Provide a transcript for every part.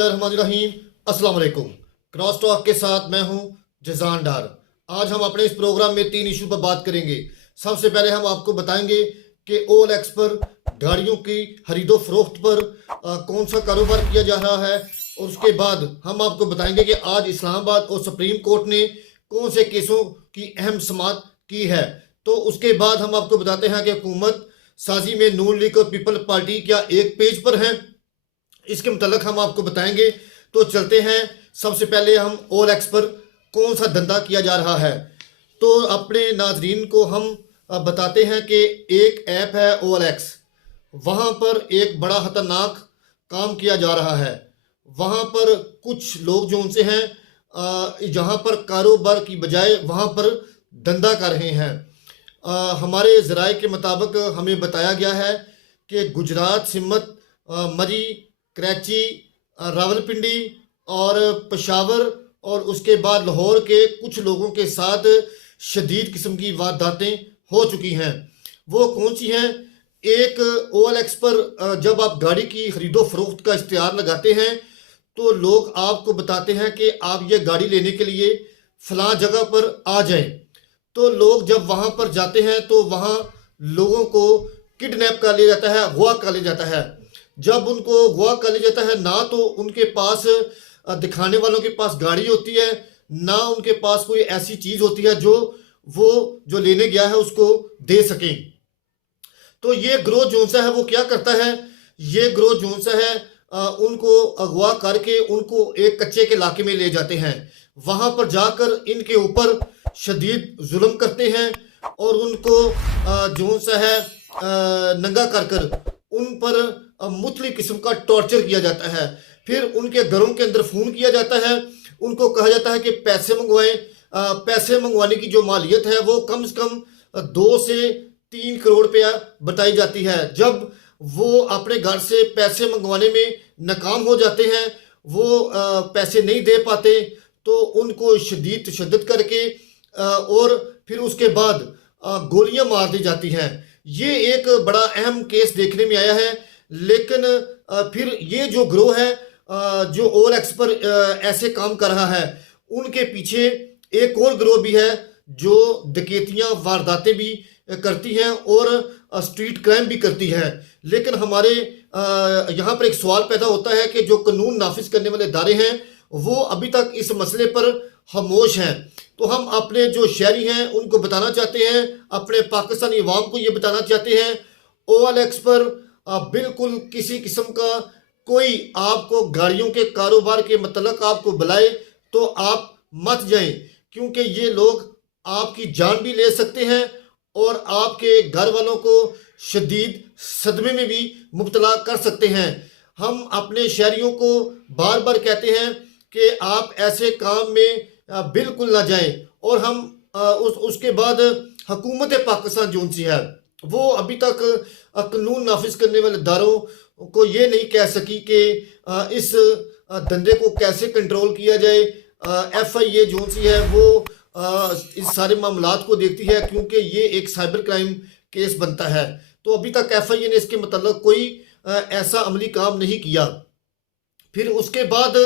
बिस्मिल्लाहिर्रहमानिर्रहीम। अस्सलाम वालेकुम। क्रॉस टॉक के साथ मैं हूं जजान डार। आज हम अपने इस प्रोग्राम में 3 इशू पर बात करेंगे। सबसे पहले हम आपको बताएंगे कि OLX पर गाड़ियों की खरीदो फरोख्त पर कौन सा कारोबार किया जा रहा है, और उसके बाद हम आपको बताएंगे कि आज इस्लामाबाद और सुप्रीम कोर्ट ने कौन से केसों की अहम समाअत की है। तो उसके बाद हम आपको बताते हैं कि हुकूमत साजी में नून लीग और पीपल पार्टी क्या एक पेज पर हैं, इसके मुतल्लिक हम आपको बताएंगे। तो चलते हैं। सबसे पहले हम OLX पर कौन सा धंधा किया जा रहा है, तो अपने नाजरीन को हम बताते हैं कि एक ऐप है OLX। वहाँ पर एक बड़ा खतरनाक काम किया जा रहा है। वहाँ पर कुछ लोग जो उनसे हैं जहाँ पर कारोबार की बजाय वहाँ पर धंधा कर रहे हैं। हमारे ज़राए के मुताबिक हमें बताया गया है कि गुजरात, सिमत, मरी, कराची, रावलपिंडी और पेशावर और उसके बाद लाहौर के कुछ लोगों के साथ शदीद किस्म की वारदातें हो चुकी हैं। वो कौन सी हैं? एक OLX पर जब आप गाड़ी की खरीदो फरोख्त का इश्तिहार लगाते हैं तो लोग आपको बताते हैं कि आप ये गाड़ी लेने के लिए फ़लाँ जगह पर आ जाएं। तो लोग जब वहाँ पर जाते हैं तो वहाँ लोगों को किडनैप कर लिया जाता है, अगवा कर लिया जाता है। जब उनको अगवा कर लिया जाता है, ना तो उनके पास दिखाने वालों के पास गाड़ी होती है, ना उनके पास कोई ऐसी चीज़ होती है जो वो जो लेने गया है उसको दे सकें। तो ये ग्रोह जोन सा है वो क्या करता है? ये ग्रोह जोन सा है उनको अगवा करके उनको एक कच्चे के इलाके में ले जाते हैं। वहाँ पर जाकर इनके ऊपर शदीद जुल्म करते हैं और उनको जोन सा है नंगा कर कर उन पर मुख्तलिफ किस्म का टॉर्चर किया जाता है। फिर उनके घरों के अंदर फ़ोन किया जाता है, उनको कहा जाता है कि पैसे मंगवाएं। पैसे मंगवाने की जो मालियत है वो कम से कम 2 से 3 करोड़ रुपया बताई जाती है। जब वो अपने घर से पैसे मंगवाने में नाकाम हो जाते हैं, वो पैसे नहीं दे पाते, तो उनको शदीद तशद्दुद करके और फिर उसके बाद गोलियां मार दी जाती हैं। ये एक बड़ा अहम केस देखने में आया है। लेकिन फिर ये जो ग्रोह है जो OLX पर ऐसे काम कर रहा है, उनके पीछे एक और ग्रोह भी है जो डकैतियाँ, वारदातें भी करती हैं और स्ट्रीट क्राइम भी करती हैं। लेकिन हमारे यहाँ पर एक सवाल पैदा होता है कि जो कानून नाफिज करने वाले इदारे हैं वो अभी तक इस मसले पर खामोश हैं। तो हम अपने जो शहरी हैं उनको बताना चाहते हैं, अपने पाकिस्तानी अवाम को ये बताना चाहते हैं, OLX पर बिल्कुल किसी किस्म का कोई आपको गाड़ियों के कारोबार के मतलब आपको बुलाए तो आप मत जाएं, क्योंकि ये लोग आपकी जान भी ले सकते हैं और आपके घर वालों को शदीद सदमे में भी मुब्तला कर सकते हैं। हम अपने शहरियों को बार बार कहते हैं कि आप ऐसे काम में बिल्कुल ना जाएं। और हम उसके बाद हुकूमत पाकिस्तान जो सी है वो अभी तक कानून नाफिज करने वाले इदारों को ये नहीं कह सकी कि इस धंधे को कैसे कंट्रोल किया जाए। FIA जो सी है वो इस सारे मामलात को देखती है, क्योंकि ये एक साइबर क्राइम केस बनता है। तो अभी तक FIA ने इसके मतलब कोई ऐसा अमली काम नहीं किया। फिर उसके बाद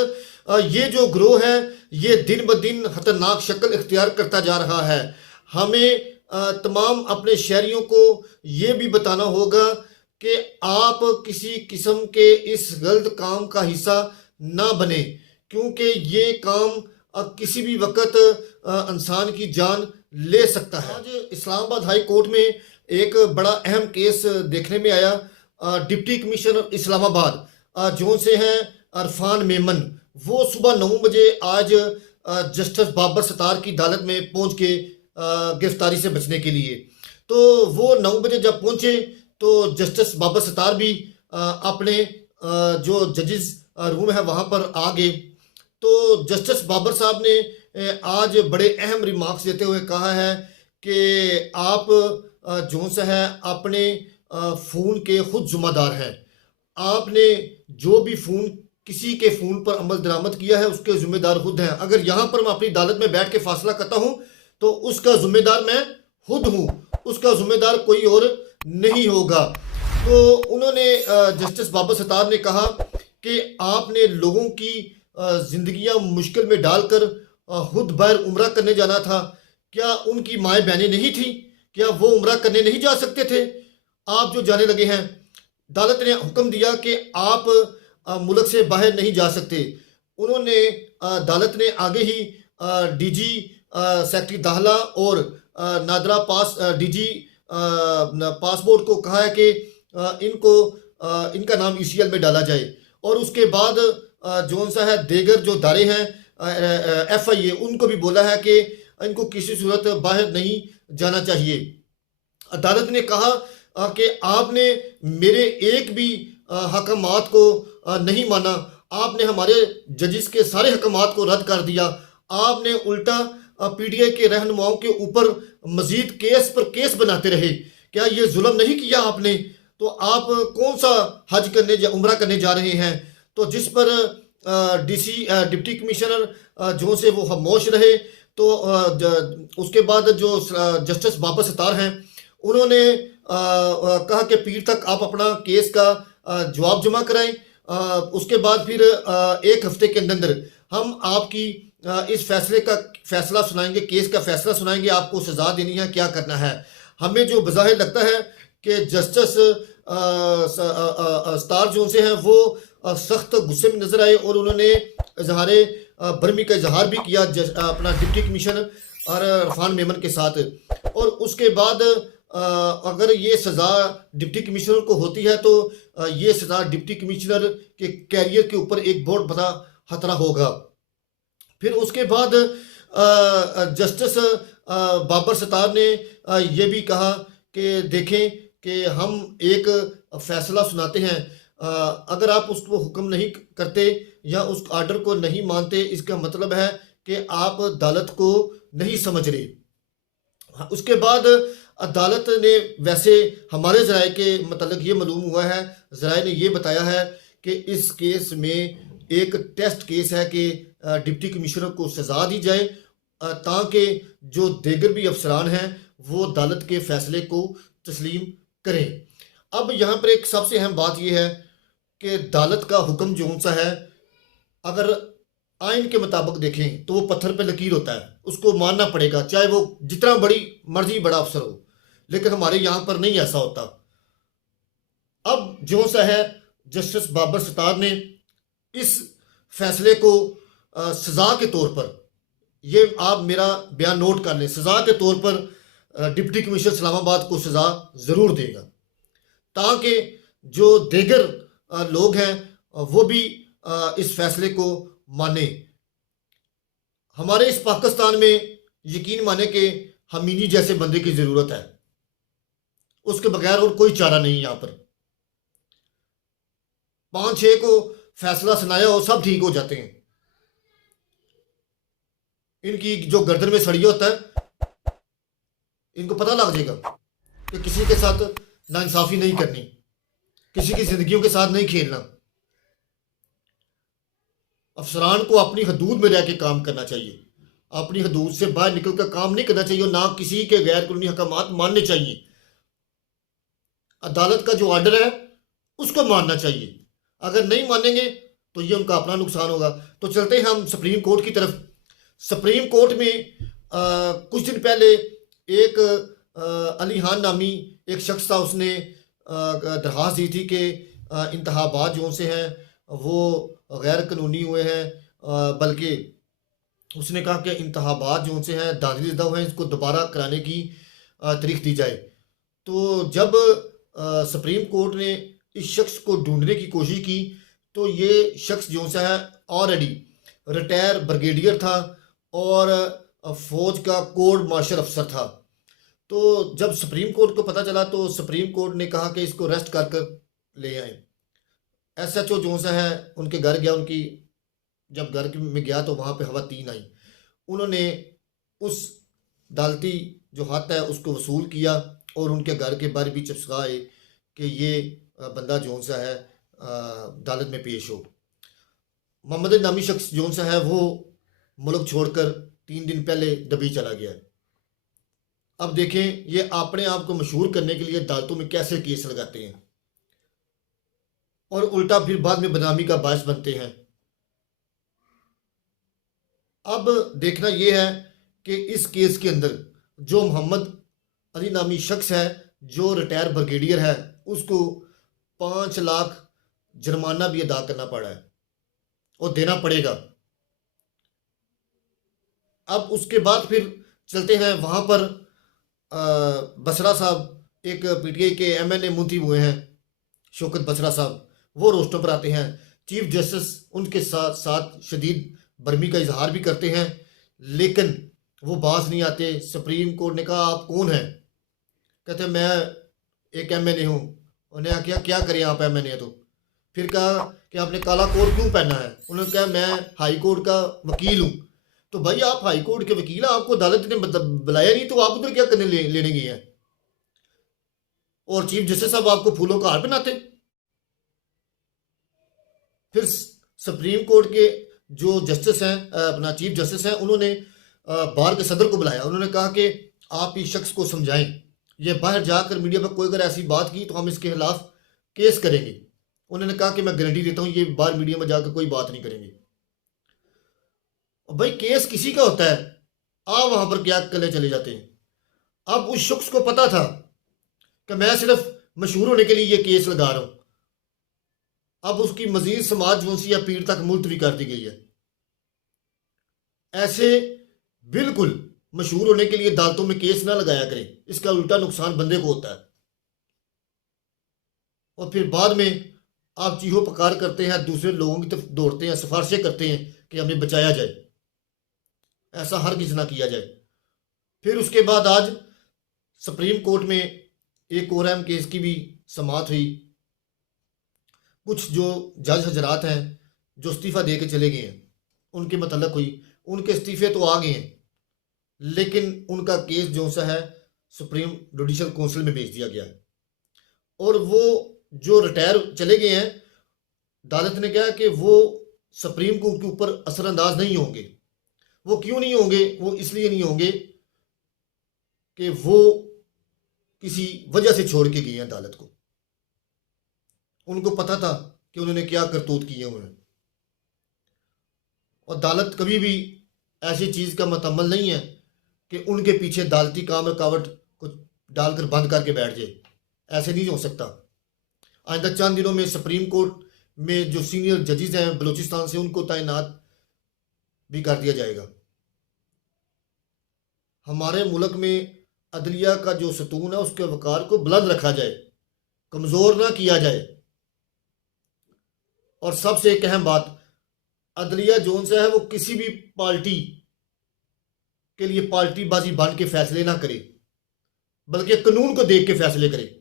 ये जो ग्रोह है ये दिन ब दिन खतरनाक शक्ल इख्तियार करता जा रहा है। हमें तमाम अपने शहरियों को ये भी बताना होगा कि आप किसी किस्म के इस गलत काम का हिस्सा ना बने, क्योंकि ये काम किसी भी वक्त इंसान की जान ले सकता है। आज इस्लामाबाद हाई कोर्ट में एक बड़ा अहम केस देखने में आया। डिप्टी कमिश्नर इस्लामाबाद जो से हैं अरफान मेमन, वो सुबह 9 बजे आज जस्टिस बाबर सतार की अदालत में पहुंच के गिरफ्तारी से बचने के लिए, तो वो 9 बजे जब पहुंचे तो जस्टिस बाबर सतार भी अपने जो जजेस रूम है वहाँ पर आ गए। तो जस्टिस बाबर साहब ने आज बड़े अहम रिमार्क्स देते हुए कहा है कि आप जो सा है अपने फ़ोन के खुद ज़िम्मेदार हैं। आपने जो भी फ़ोन किसी के फ़ोन पर अमल दरामद किया है उसके ज़िम्मेदार खुद हैं। अगर यहाँ पर मैं अपनी अदालत में बैठ के फ़ैसला करता हूँ तो उसका ज़िम्मेदार मैं खुद हूँ, उसका ज़िम्मेदार कोई और नहीं होगा। तो उन्होंने जस्टिस बाबर सतार ने कहा कि आपने लोगों की जिंदगियां मुश्किल में डालकर खुद बाहर उम्रा करने जाना था। क्या उनकी माएँ बहनें नहीं थी? क्या वो उम्रा करने नहीं जा सकते थे? आप जो जाने लगे हैं, अदालत ने हुक्म दिया कि आप मुल्क से बाहर नहीं जा सकते। उन्होंने अदालत ने आगे ही डीजी सेक्रेटरी दाखिला और नादरा डीजी पासपोर्ट को कहा है कि इनका नाम ईसीएल में डाला जाए। और उसके बाद जोन सा है दीगर जो दारे हैं एफआईए, उनको भी बोला है कि इनको किसी सूरत बाहर नहीं जाना चाहिए। अदालत ने कहा कि आपने मेरे एक भी हकमात को नहीं माना, आपने हमारे जजिस के सारे हकमात को रद्द कर दिया, आपने उल्टा पीटीआई के रहनुमाओं के ऊपर मजीद केस पर केस बनाते रहे। क्या ये जुल्म नहीं किया आपने? तो आप कौन सा हज करने उम्रा करने जा रहे हैं? तो जिस पर डिप्टी कमिश्नर जो से वो खामोश रहे। तो उसके बाद जो जस्टिस बाबर सत्तार हैं, उन्होंने कहा कि पीर तक आप अपना केस का जवाब जमा कराएं। उसके बाद फिर एक हफ्ते के अंदर हम आपकी इस फैसला सुनाएंगे, केस का फैसला सुनाएंगे, आपको सजा देनी है, क्या करना है। हमें जो बज़ाहिर लगता है कि जस्टिस स्टार जोन से हैं, वो सख्त गुस्से में नजर आए और उन्होंने इजहार बर्मी का इजहार भी किया अपना डिप्टी कमिश्नर और इरफान मेमन के साथ। और उसके बाद अगर ये सज़ा डिप्टी कमिश्नर को होती है तो ये सज़ा डिप्टी कमिश्नर के कैरियर के ऊपर एक बहुत बड़ा खतरा होगा। फिर उसके बाद जस्टिस बाबर सत्तार ने ये भी कहा कि देखें कि हम एक फैसला सुनाते हैं, अगर आप उसको हुक्म नहीं करते या उस आर्डर को नहीं मानते, इसका मतलब है कि आप अदालत को नहीं समझ रहे। उसके बाद अदालत ने, वैसे हमारे ज़राए के मतलब ये मालूम हुआ है, ज़राए ने ये बताया है कि इस केस में एक टेस्ट केस है कि डिप्टी कमिश्नर को सज़ा दी जाए ताकि जो दीगर भी अफसरान हैं वो अदालत के फैसले को तस्लीम करें। अब यहाँ पर एक सबसे अहम बात यह है कि अदालत का हुक्म जो सा है, अगर आइन के मुताबिक देखें तो वो पत्थर पे लकीर होता है, उसको मानना पड़ेगा, चाहे वो जितना बड़ी मर्जी बड़ा अफसर हो। लेकिन हमारे यहाँ पर नहीं ऐसा होता। अब जो सा है जस्टिस बाबर सत्तार ने इस फैसले को सज़ा के तौर पर, ये आप मेरा बयान नोट कर लें, सज़ा के तौर पर डिप्टी कमिश्नर इस्लामाबाद को सज़ा ज़रूर देगा ताकि जो दीगर लोग हैं वो भी इस फैसले को माने। हमारे इस पाकिस्तान में यकीन माने कि हमीनी जैसे बंदे की ज़रूरत है, उसके बगैर और कोई चारा नहीं। यहाँ पर 5-6 को फैसला सुनाया हो सब ठीक हो जाते हैं। इनकी जो गर्दन में सड़िया होता है, इनको पता लग जाएगा कि किसी के साथ नाइंसाफ़ी नहीं करनी, किसी की जिंदगियों के साथ नहीं खेलना। अफसरान को अपनी हदूद में रह के काम करना चाहिए, अपनी हदूद से बाहर निकल कर काम नहीं करना चाहिए और ना किसी के गैर कानूनी हकामात मानने चाहिए। अदालत का जो ऑर्डर है उसको मानना चाहिए। अगर नहीं मानेंगे तो ये उनका अपना नुकसान होगा। तो चलते हैं हम सुप्रीम कोर्ट की तरफ। सुप्रीम कोर्ट में कुछ दिन पहले एक अली खान नामी एक शख्स था, उसने दरख्वास्त दी थी कि इंतखाबात जो से हैं वो गैर कानूनी हुए हैं, बल्कि उसने कहा कि इंतखाबात जो से हैं दाखिल हुए हैं, इसको दोबारा कराने की तारीख दी जाए। तो जब सुप्रीम कोर्ट ने इस शख्स को ढूंढने की कोशिश की तो ये शख्स जो सा है ऑलरेडी रिटायर ब्रिगेडियर था और फौज का कोर्ट मार्शल अफसर था। तो जब सुप्रीम कोर्ट को पता चला तो सुप्रीम कोर्ट ने कहा कि इसको अरेस्ट कर ले आए। एसएचओ जो सा है उनके घर गया, उनकी जब घर में गया तो वहाँ पे खवातीन आई। उन्होंने उस अदालती जो हद है उसको वसूल किया और उनके घर के बारे भी चपकाए कि ये बंदा जो सा है अदालत में पेश हो। मोहम्मद नामी शख्स जो सा है वो मुल्क छोड़कर 3 दिन पहले दुबई चला गया। अब देखें ये अपने आप को मशहूर करने के लिए अदालतों में कैसे केस लगाते हैं। और उल्टा फिर बाद में बदनामी का बायस बनते हैं। अब देखना यह है कि इस केस के अंदर जो मोहम्मद अली नामी शख्स है, जो रिटायर ब्रिगेडियर है, उसको 5 लाख जुर्माना भी अदा करना पड़ा है और देना पड़ेगा। अब उसके बाद फिर चलते हैं वहाँ पर बसरा साहब, एक पीटीआई के एमएनए मुंतखब हुए हैं, शौकत बसरा साहब, वो रोस्टर पर आते हैं। चीफ जस्टिस उनके साथ साथ शदीद बरमी का इजहार भी करते हैं, लेकिन वो बाज नहीं आते। सुप्रीम कोर्ट ने कहा आप कौन हैं? कहते हैं मैं एक एमएनए हूँ। उन्हें क्या क्या करें आप एमएनए? तो फिर कहा कि आपने काला कोट क्यों पहना है? उन्होंने कहा मैं हाई कोर्ट का वकील हूँ। तो भाई आप हाई कोर्ट के वकील हैं, आपको अदालत ने बुलाया नहीं, तो आप उधर क्या करने लेने गए हैं? और चीफ जस्टिस साहब आपको फूलों का हार पहनाते। फिर सुप्रीम कोर्ट के जो जस्टिस हैं, अपना चीफ जस्टिस हैं, उन्होंने बार के सदर को बुलाया। उन्होंने कहा कि आप इस शख्स को समझाएं, ये बाहर जाकर मीडिया पर कोई अगर ऐसी बात की तो हम इसके खिलाफ केस करेंगे। उन्होंने कहा कि मैं गारंटी देता हूं ये बाहर मीडिया में जाकर कोई बात नहीं करेंगे। भाई केस किसी का होता है, आप वहां पर क्या करने चले जाते हैं? अब उस शख्स को पता था कि मैं सिर्फ मशहूर होने के लिए ये केस लगा रहा हूं। अब उसकी मजीद समाज वंशी या पीर तक मुलतवी कर दी गई है। ऐसे बिल्कुल मशहूर होने के लिए अदालतों में केस ना लगाया करें, इसका उल्टा नुकसान बंदे को होता है। और फिर बाद में आप चीहो पकार करते हैं, दूसरे लोगों की तरफ दौड़ते हैं, सिफारिशें करते हैं कि हमें बचाया जाए। ऐसा हर किसी ना किया जाए। फिर उसके बाद आज सुप्रीम कोर्ट में एक और अहम केस की भी समाअत हुई। कुछ जो जज हजरात हैं जो इस्तीफा दे के चले गए हैं, उनके मतलब हुई। उनके इस्तीफे तो आ गए हैं, लेकिन उनका केस जो सा है सुप्रीम जुडिशल काउंसिल में भेज दिया गया है। और वो जो रिटायर चले गए हैं, अदालत ने कहा कि वो सुप्रीम कोर्ट के ऊपर असरअंदाज नहीं होंगे। वो क्यों नहीं होंगे? वो इसलिए नहीं होंगे कि वो किसी वजह से छोड़ के गए हैं अदालत को। उनको पता था कि उन्होंने क्या करतूत किए हुए। और अदालत कभी भी ऐसी चीज़ का मतअम्मल नहीं है कि उनके पीछे अदालती काम रुकावट को डालकर बंद करके बैठ जाए। ऐसे नहीं हो सकता। आइंदा चंद दिनों में सुप्रीम कोर्ट में जो सीनियर जजेस हैं बलूचिस्तान से, उनको तैनात भी कर दिया जाएगा। हमारे मुल्क में अदलिया का जो सतून है उसके वकार को बुलंद रखा जाए, कमज़ोर ना किया जाए। और सबसे एक अहम बात, अदलिया जोन से है वो किसी भी पार्टी के लिए पार्टीबाजी बन के फैसले ना करे, बल्कि कानून को देख के फैसले करे।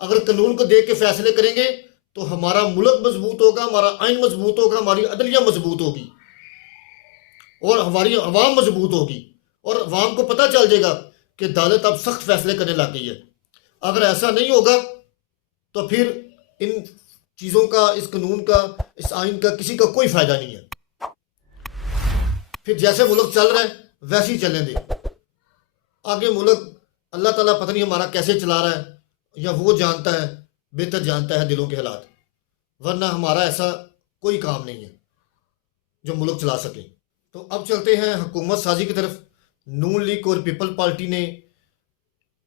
अगर कानून को देख के फैसले करेंगे तो हमारा मुल्क मजबूत होगा, हमारा आइन मजबूत होगा, हमारी अदलिया मजबूत होगी और हमारी अवाम मजबूत होगी। और अवाम को पता चल जाएगा कि अदालत अब सख्त फैसले करने लग गई है। अगर ऐसा नहीं होगा तो फिर इन चीज़ों का, इस कानून का, इस आइन का किसी का कोई फ़ायदा नहीं है। फिर जैसे मुल्क चल रहा है वैसे ही चलने दे। आगे मुल्क अल्लाह ताला पता नहीं हमारा कैसे चला रहा है, या वो जानता है, बेहतर जानता है दिलों के हालात, वरना हमारा ऐसा कोई काम नहीं है जो मुल्क चला सके। तो अब चलते हैं हुकूमत साजी की तरफ। नून लीग और पीपल पार्टी ने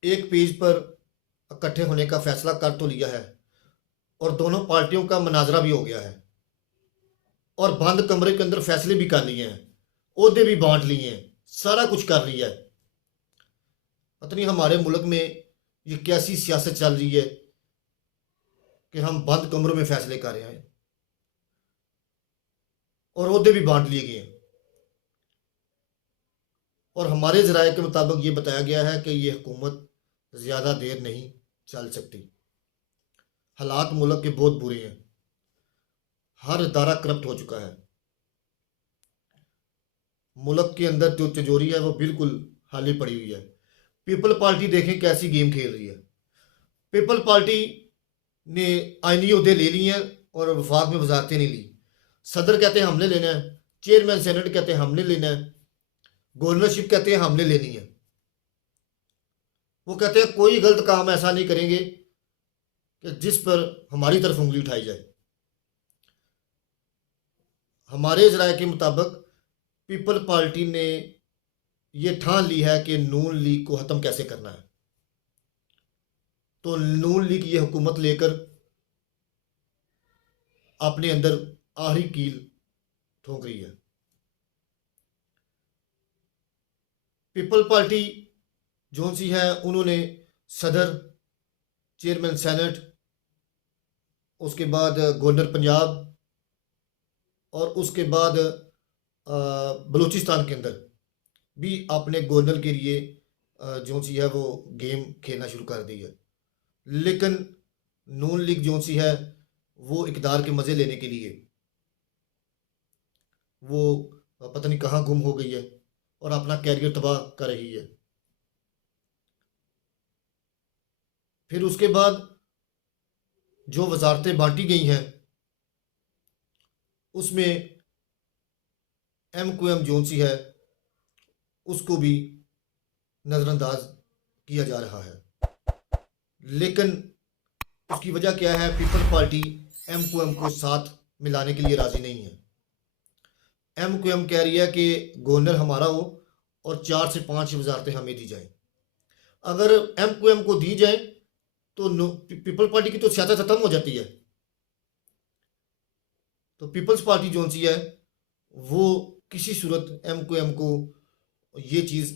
एक पेज पर इकट्ठे होने का फैसला कर तो लिया है और दोनों पार्टियों का मनाजरा भी हो गया है और बंद कमरे के अंदर फैसले भी कर लिए हैं, ओहदे भी बांट लिए हैं, सारा कुछ कर लिया है। पता नहीं हमारे मुल्क में ये कैसी सियासत चल रही है कि हम बंद कमरों में फैसले कर रहे हैं और ओहदे भी बांट लिए गए हैं। और हमारे ज़राए के मुताबिक ये बताया गया है कि ये हुकूमत ज़्यादा देर नहीं चल सकती। हालात मुल्क के बहुत बुरे हैं, हर इदारा करप्ट हो चुका है। मुल्क के अंदर जो तिजोरी है वो बिल्कुल खाली पड़ी हुई है। पीपल पार्टी देखें कैसी गेम खेल रही है। पीपल पार्टी ने आईनी ओहदे ले लिए हैं और वफाक में वजारतें नहीं ली। सदर कहते हैं हमने लेना है, चेयरमैन सेनेट कहते हैं हमने लेना है, गवर्नरशिप कहते हैं हमने लेनी है। वो कहते हैं कोई गलत काम ऐसा नहीं करेंगे कि जिस पर हमारी तरफ उंगली उठाई जाए। हमारे ज़राए के मुताबिक पीपल पार्टी ने ये ठान ली है कि नून लीग को ख़त्म कैसे करना है। तो नून लीग ये हुकूमत लेकर अपने अंदर आखिरी कील ठोक रही है। पीपल पार्टी जो सी है, उन्होंने सदर, चेयरमैन सेनेट, उसके बाद गवर्नर पंजाब और उसके बाद बलूचिस्तान के अंदर भी अपने गवर्नर के लिए जो सी है वो गेम खेलना शुरू कर दी है। लेकिन नून लीग जो सी है वो इक़्तिदार के मज़े लेने के लिए वो पता नहीं कहाँ गुम हो गई है और अपना कैरियर तबाह कर रही है। फिर उसके बाद जो वजारतें बांटी गई हैं उसमें MQM जो सी है उसको भी नज़रअंदाज किया जा रहा है। लेकिन उसकी वजह क्या है? पीपल पार्टी MQM को साथ मिलाने के लिए राज़ी नहीं है। MQM कह रही है कि गवर्नर हमारा हो और 4 से 5 वजारतें हमें दी जाएं। अगर MQM को दी जाए तो पीपल पार्टी की तो सियासत खत्म हो जाती है। तो पीपल्स पार्टी जो सी है वो किसी सूरत MQM को ये चीज़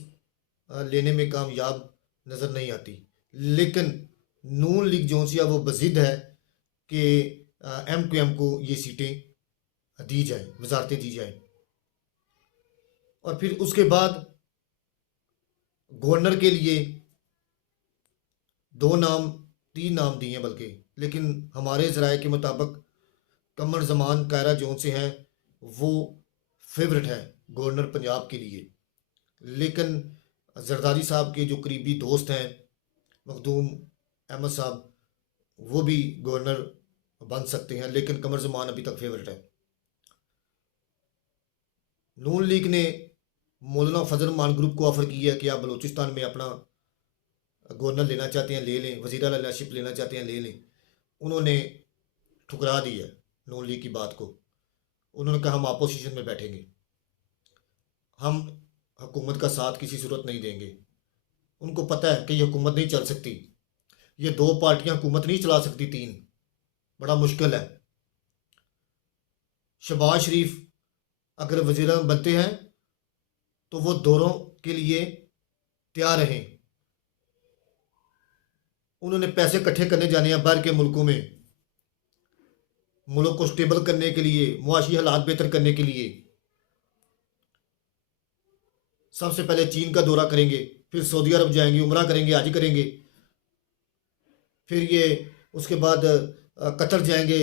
लेने में कामयाब नज़र नहीं आती। लेकिन नून लीग जो सी है वो बज़िद है कि MQM को ये सीटें दी जाएं, वजारतें दी जाएं। और फिर उसके बाद गवर्नर के लिए 2 नाम, 3 नाम दिए बल्कि, लेकिन हमारे ज़राए के मुताबिक कमर ज़मान कायरा जो से हैं वो फेवरेट है गवर्नर पंजाब के लिए। लेकिन जरदारी साहब के जो करीबी दोस्त हैं मखदूम अहमद साहब, वो भी गवर्नर बन सकते हैं, लेकिन कमर ज़मान अभी तक फेवरेट है। नून लीग ने मौलाना फजल मान ग्रुप को ऑफ़र किया है कि आप बलूचिस्तान में अपना गवर्नर लेना चाहते हैं ले लें, वज़ीर आला लीडरशिप लेना चाहते हैं ले लें। उन्होंने ठुकरा दी है नून लीग की बात को। उन्होंने कहा हम अपोजिशन में बैठेंगे, हम हुकूमत का साथ किसी सूरत नहीं देंगे। उनको पता है कि ये हुकूमत नहीं चल सकती, ये 2 पार्टियां हुकूमत नहीं चला सकती, 3 बड़ा मुश्किल है। शहबाज शरीफ अगर वज़ीर बनते हैं तो वो दोनों के लिए तैयार रहें। उन्होंने पैसे इकट्ठे करने जाने हैं बाहर के मुल्कों में, मुल्क को स्टेबल करने के लिए, मुआशी हालात बेहतर करने के लिए। सबसे पहले चीन का दौरा करेंगे, फिर सऊदी अरब जाएंगे, उम्रा करेंगे, हज करेंगे, फिर ये उसके बाद कतर जाएंगे,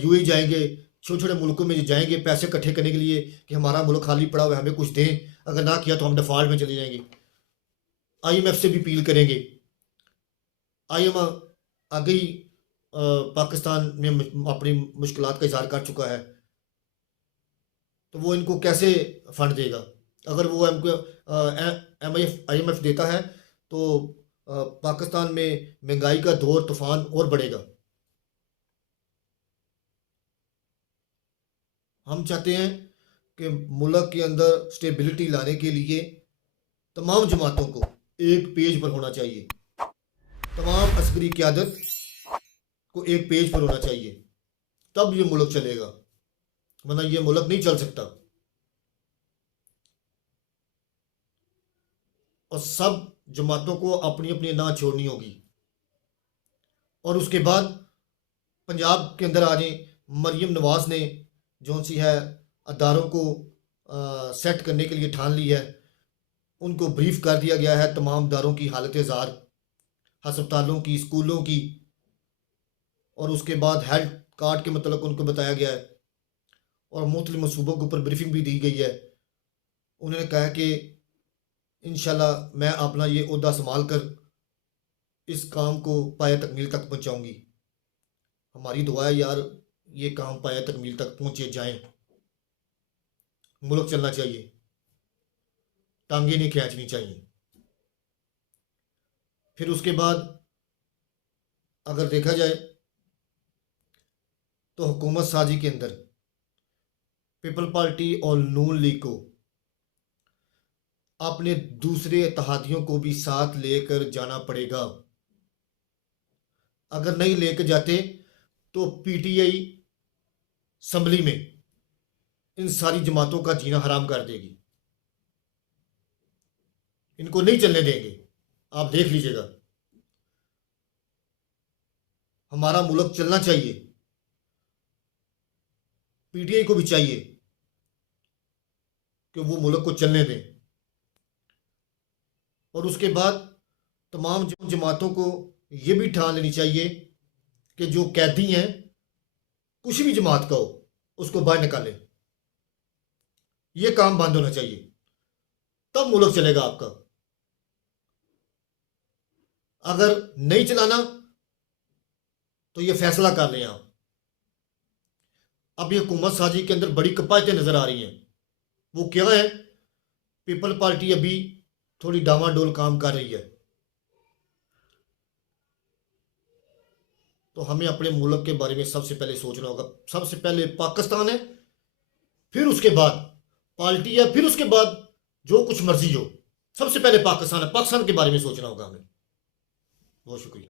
UAE जाएंगे, छोटे छोटे मुल्कों में जाएंगे पैसे इकट्ठे करने के लिए कि हमारा मुल्क खाली पड़ा हुआ है, हमें कुछ दें, अगर ना किया तो हम डिफ़ॉल्ट में चले जाएंगे। IMF से भी अपील करेंगे। IMF आगे ही पाकिस्तान में अपनी मुश्किलात का इजहार कर चुका है, तो वो इनको कैसे फ़ंड देगा? अगर वो IMF देता है तो पाकिस्तान में महंगाई का दौर तूफान और बढ़ेगा। हम चाहते हैं कि मुल्क के अंदर स्टेबिलिटी लाने के लिए तमाम जमातों को एक पेज पर होना चाहिए, तमाम अस्करी क़यादत को एक पेज पर होना चाहिए, तब ये मुल्क चलेगा, वरना ये मुल्क नहीं चल सकता। और सब जमातों को अपनी अपनी ना छोड़नी होगी। और उसके बाद पंजाब के अंदर आज मरीम नवाज़ ने जो सी है अदारों को सेट करने के लिए ठान ली है। उनको ब्रीफ कर दिया गया है तमाम अदारों की हालत ज़ार, हस्पतालों की, स्कूलों की, और उसके बाद हेल्थ कार्ड के मतलब उनको बताया गया है और मुख्तलिफ मनसूबों के ऊपर ब्रीफिंग भी दी गई है। उन्होंने कहा कि इंशाल्लाह मैं अपना ये ओहदा संभाल कर इस काम को पाया तकमील तक पहुंचाऊंगी। हमारी दुआ है यार ये काम पाया तकमील तक पहुंचे जाएं, मुल्क चलना चाहिए, टांगे नहीं खींचनी चाहिए। फिर उसके बाद अगर देखा जाए तो हुकूमत साजी के अंदर पीपल पार्टी और नून लीग को अपने दूसरे इत्तेहादियों को भी साथ लेकर जाना पड़ेगा। अगर नहीं लेकर जाते तो पीटीआई असम्बली में इन सारी जमातों का जीना हराम कर देगी। इनको नहीं चलने देंगे, आप देख लीजिएगा। हमारा मुल्क चलना चाहिए, पीटीआई को भी चाहिए कि वो मुल्क को चलने दें। और उसके बाद तमाम जमातों को ये भी ठान लेनी चाहिए कि जो कैदी हैं, कुछ भी जमात का हो, उसको बाहर निकालें। ये काम बंद होना चाहिए, तब मुल्क चलेगा आपका। अगर नहीं चलाना तो ये फैसला कर लें आप। अब ये हुकूमत साजी के अंदर बड़ी कपायतें नजर आ रही हैं। वो क्या है? पीपल पार्टी अभी थोड़ी डामाडोल काम कर रही है। तो हमें अपने मुल्क के बारे में सबसे पहले सोचना होगा। सबसे पहले पाकिस्तान है, फिर उसके बाद पार्टी है, फिर उसके बाद जो कुछ मर्जी हो। सबसे पहले पाकिस्तान है, पाकिस्तान के बारे में सोचना होगा हमें। बहुत शुक्रिया।